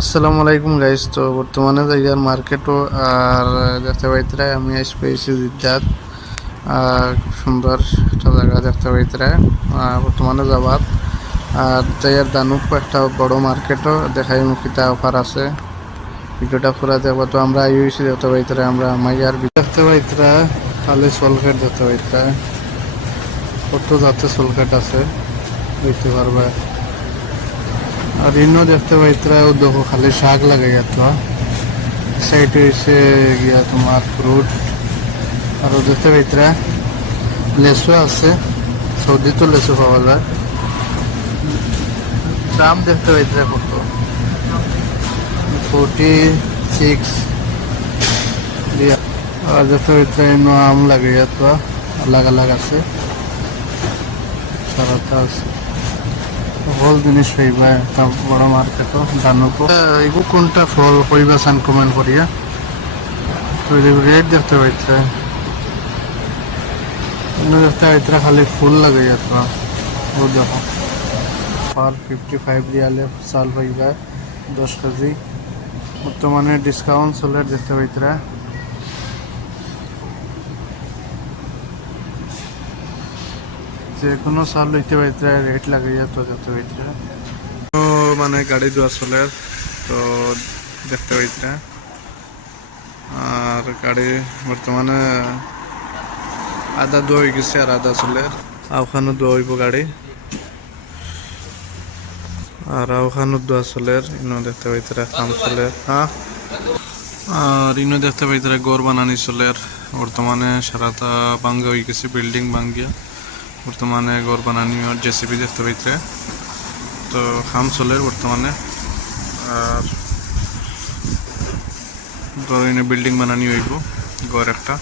আসসালামু আলাইকুম গাইস। তো বর্তমানে জায়গার মার্কেটও আর দেখতে পাইতরা আমি আইস পেয়েছি জিদ্দাত। খুব সুন্দর একটা জায়গা দেখতে পাইতরা বর্তমানে যাবাত। আর জায়গার দানুক একটা বড় মার্কেটও দেখাই মুখিতা অফার আছে। ভিডিওটা পুরা দেখবো। তো আমরা আইসি দেখতে পাইতরা আমরা মাইয়ার দেখতে পাইতরা খালি সোলকেট দেখতে পাইতরা কত যাতে সোলকেট আছে দেখতে পারবা। আর ইনো দেখতে পাইতরা দেখো খালি শাক লাগাই তো সাইডে এসে গিয়া তোমার ফ্রুট। আর দেখতে পাইতরা লেসু আছে, সৌদি তো লেসু পাওয়া যায়। দাম দেখতে পাইতরা কত 46 দিয়া। আর দেখতে পাইতরা ইনো আম লাগাই তো আলাগ আলাগ আছে, সারাটা আছে ফল জিনিস পাইবা একটা বড় মার্কেট দানুকো। এগু কোনটা ফল কইবা চান কমেন্ট করিয়া। তো রেট দেখতে পাইছে দেখতে পাইতরা খালি ফুল লাগাই তো ও দেখো পার 55 রিয়ালে চাল পাইবা 10 কেজি। বর্তমানে ডিসকাউন্ট চলে দেখতে পাইতরা। যে কোনো চাল লইতে পাইতরা রেট লাগাইয়া তো দেখতে পাইতরা। তো মানে গাড়ি ধোয়া চলে তো দেখতে পাইতরা। আর গাড়ি বর্তমানে আধা ধোয়া হয়ে গেছে আর আধা চলে। ওখানে ধোয়া হইব গাড়ি আর ওখানে ধোয়া চলে। ইনো দেখতে পাইতরা কাম চলে। হ্যাঁ, আর ইনো দেখতে পাইতরা গড় বানানি চলে। বর্তমানে সারাটা ভাঙ্গা হয়ে গেছে, বিল্ডিং ভাঙ্গিয়া বর্তমানে গড় বানানি আর জেসিবি দেখতে পাইতরা। তো কাম চলে বর্তমানে। আর বিল্ডিং বানানি হইব গড় একটা।